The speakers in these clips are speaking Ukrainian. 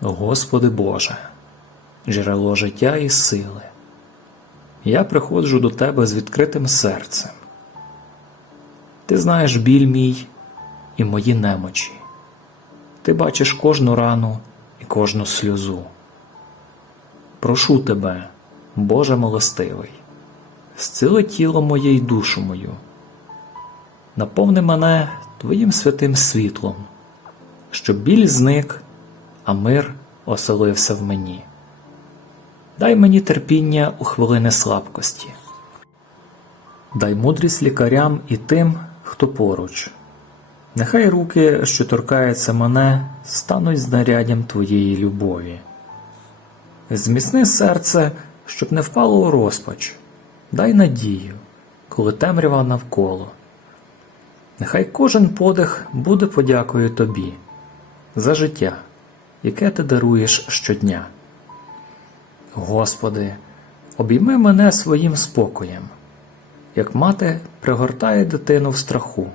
Господи Боже, джерело життя і сили, я приходжу до Тебе з відкритим серцем. Ти знаєш біль мій і мої немочі. Ти бачиш кожну рану і кожну сльозу. Прошу тебе, Боже милостивий, зціли тіло моє й душу мою, наповни мене Твоїм святим світлом, щоб біль зник, а мир оселився в мені. Дай мені терпіння у хвилини слабкості. Дай мудрість лікарям і тим, хто поруч. Нехай руки, що торкаються мене, стануть знаряддям твоєї любові. Зміцни серце, щоб не впало у розпач, дай надію, коли темрява навколо. Нехай кожен подих буде подякою тобі за життя, яке ти даруєш щодня. Господи, обійми мене своїм спокоєм, як мати пригортає дитину в страху.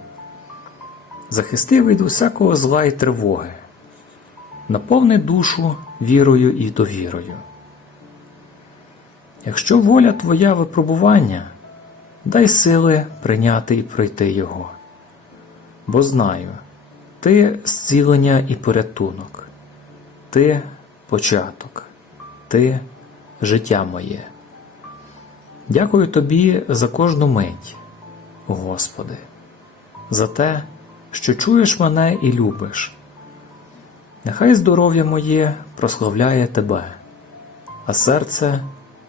Захисти від усякого зла і тривоги, наповни душу вірою і довірою. Якщо воля Твоя випробування, дай сили прийняти і пройти його, бо знаю, Ти зцілення і порятунок, Ти початок, Ти життя моє. Дякую Тобі за кожну мить, Господи, за те, що чуєш мене і любиш. Нехай здоров'я моє прославляє Тебе, а серце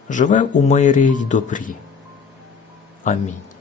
живе у мирі й добрі. Амінь.